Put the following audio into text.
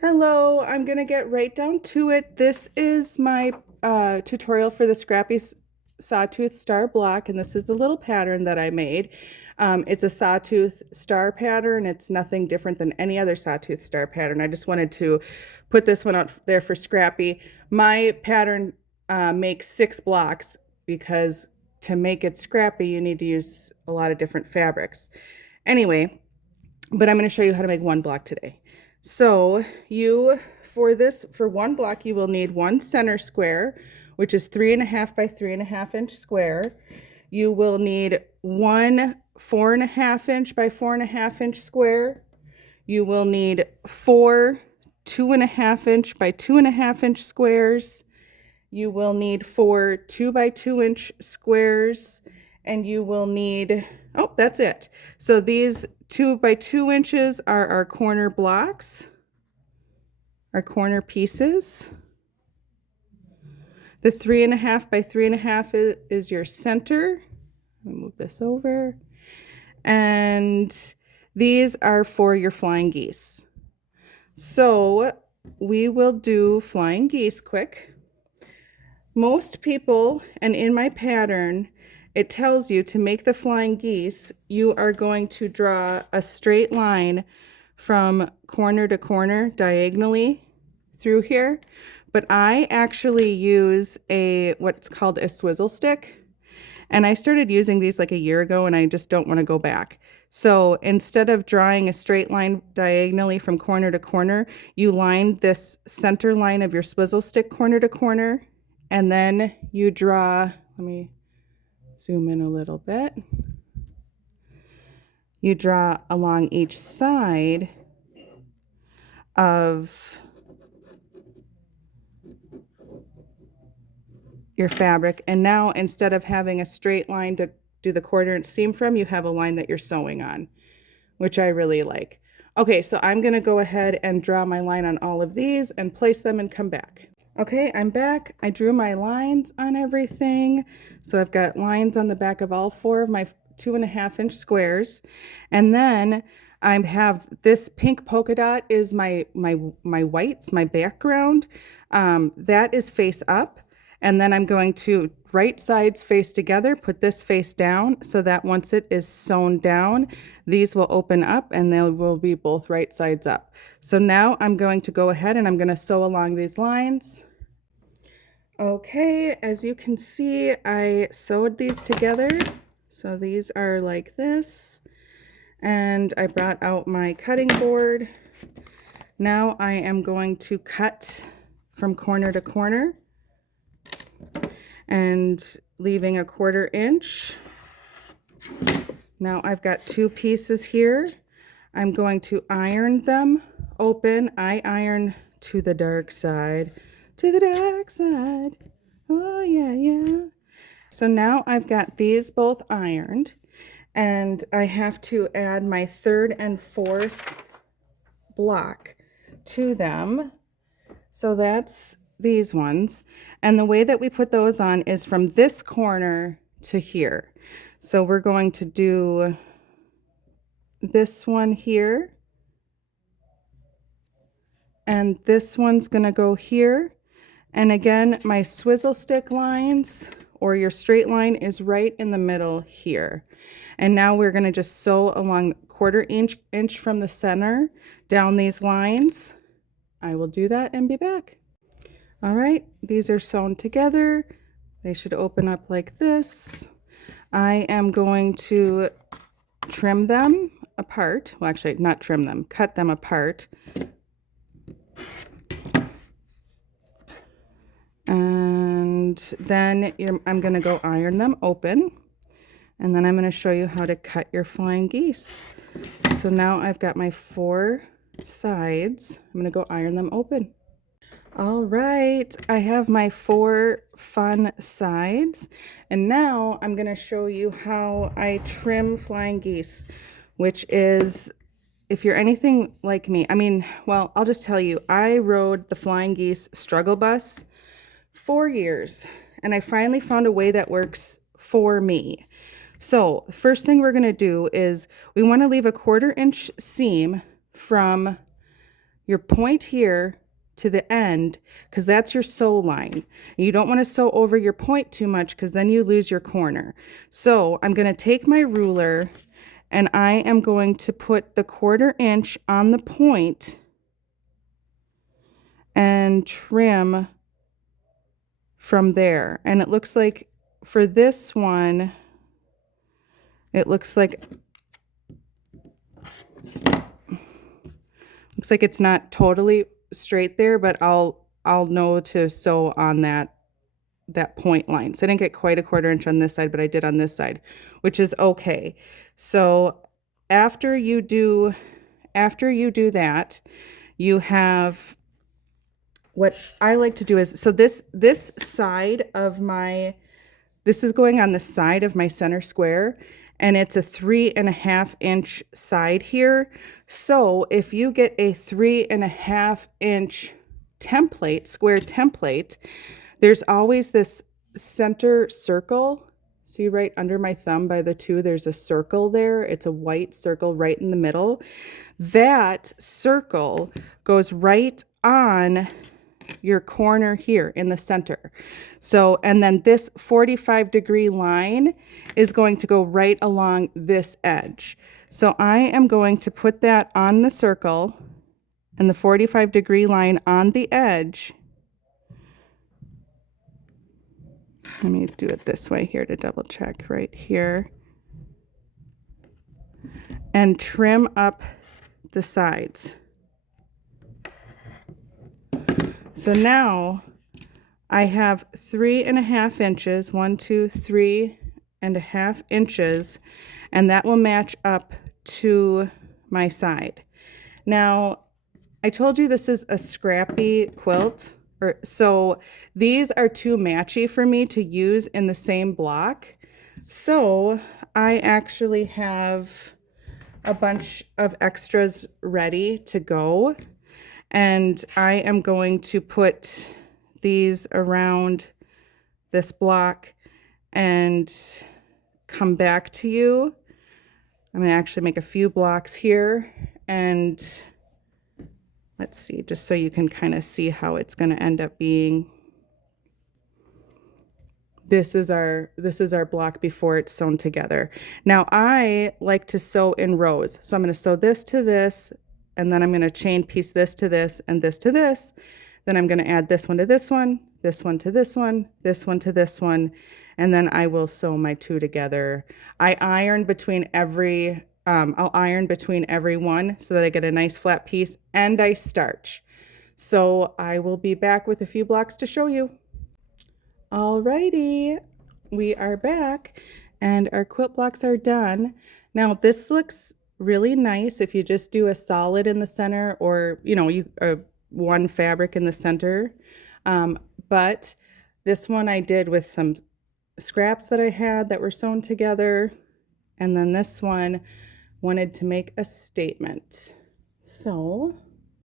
Hello, I'm gonna get right down to it. This is my tutorial for the Scrappy Sawtooth Star Block, and this is the little pattern that I made. It's a sawtooth star pattern. It's nothing different than any other sawtooth star pattern. I just wanted to put this one out there for Scrappy. My pattern makes 6 blocks because to make it scrappy, you need to use a lot of different fabrics. Anyway, but I'm going to show you how to make 1 block today. So for 1 block, you will need 1 center square, which is 3.5 by 3.5 inch square. You will need 1 4.5 inch by 4.5 inch square. You will need 4 2.5 inch by 2.5 inch squares. You will need 4 2 by 2 inch squares, and you will need, oh, that's it. So these 2 by 2 inches are our corner blocks, our corner pieces. The 3.5 by 3.5 is your center. Let me move this over. And these are for your flying geese. So we will do flying geese quick. Most people, and in my pattern, it tells you to make the flying geese, you are going to draw a straight line from corner to corner diagonally through here. But I actually use what's called a swizzle stick. And I started using these like a year ago, and I just don't want to go back. So instead of drawing a straight line diagonally from corner to corner, you line this center line of your swizzle stick corner to corner, and then you draw, let me zoom in a little bit. You draw along each side of your fabric. And now instead of having a straight line to do the 1/4 inch seam from, you have a line that you're sewing on, which I really like. Okay, so I'm gonna go ahead and draw my line on all of these and place them and come back. Okay, I'm back. I drew my lines on everything. So I've got lines on the back of all 4 of my 2.5 inch squares. And then I have this pink polka dot is my whites, my background. That is face up. And then I'm going to right sides face together, put this face down so that once it is sewn down, these will open up and they will be both right sides up. So now I'm going to go ahead and I'm going to sew along these lines. Okay, as you can see, I sewed these together. So these are like this. And I brought out my cutting board. Now I am going to cut from corner to corner and leaving a 1/4 inch. Now I've got 2 pieces here. I'm going to iron them open. I iron to the dark side. To the dark side. Oh, yeah, yeah. So now I've got these both ironed, and I have to add my 3rd and 4th block to them. So that's these ones. And the way that we put those on is from this corner to here. So we're going to do this one here. And this one's going to go here. And again, my swizzle stick lines or your straight line is right in the middle here. And now we're going to just sew along 1/4 inch from the center down these lines. I will do that and be back. All right, these are sewn together. They should open up like this. I am going to trim them apart. Well, actually, not trim them, cut them apart. And then I'm going to go iron them open. And then I'm going to show you how to cut your flying geese. So now I've got my 4 sides. I'm going to go iron them open. All right, I have my 4 fun sides. And now I'm going to show you how I trim flying geese, which is, if you're anything like me, well, I'll just tell you, I rode the flying geese struggle bus 4 years, and I finally found a way that works for me. So the first thing we're going to do is we want to leave a 1/4 inch seam from your point here to the end, because that's your sew line. You don't want to sew over your point too much because then you lose your corner. So I'm going to take my ruler and I am going to put the 1/4 inch on the point and trim from there. And it looks like for this one, it looks like it's not totally straight there, but I'll know to sew on that point line. So I didn't get quite a 1/4 inch on this side, but I did on this side, which is okay. So after you do that, you have, what I like to do is, so this side of this is going on the side of my center square, and it's a 3.5 inch side here. So if you get a 3.5 inch template, square template, there's always this center circle. See right under my thumb by the 2, there's a circle there. It's a white circle right in the middle. That circle goes right on your corner here in the center. So, and then this 45-degree line is going to go right along this edge. So I am going to put that on the circle and the 45-degree line on the edge. Let me do it this way here to double check right here. And trim up the sides. So now I have 3.5 inches, 1, 2, 3.5 inches, and that will match up to my side. Now, I told you this is a Scrappy quilt, so these are too matchy for me to use in the same block. So I actually have a bunch of extras ready to go, and I am going to put these around this block and come back to you. I'm going to actually make a few blocks here, and let's see, just so you can kind of see how it's going to end up being. This is our block before it's sewn together. Now I like to sew in rows. So I'm going to sew this to this, and then I'm going to chain piece this to this and this to this. Then I'm going to add this one to this one, this one to this one, this one to this one, and then I will sew my 2 together. I iron between every I'll iron between every one so that I get a nice flat piece, and I starch. So I will be back with a few blocks to show you. Alrighty, we are back and our quilt blocks are done. Now this looks really nice if you just do a solid in the center, or one fabric in the center. But this one I did with some scraps that I had that were sewn together, and then this one wanted to make a statement. So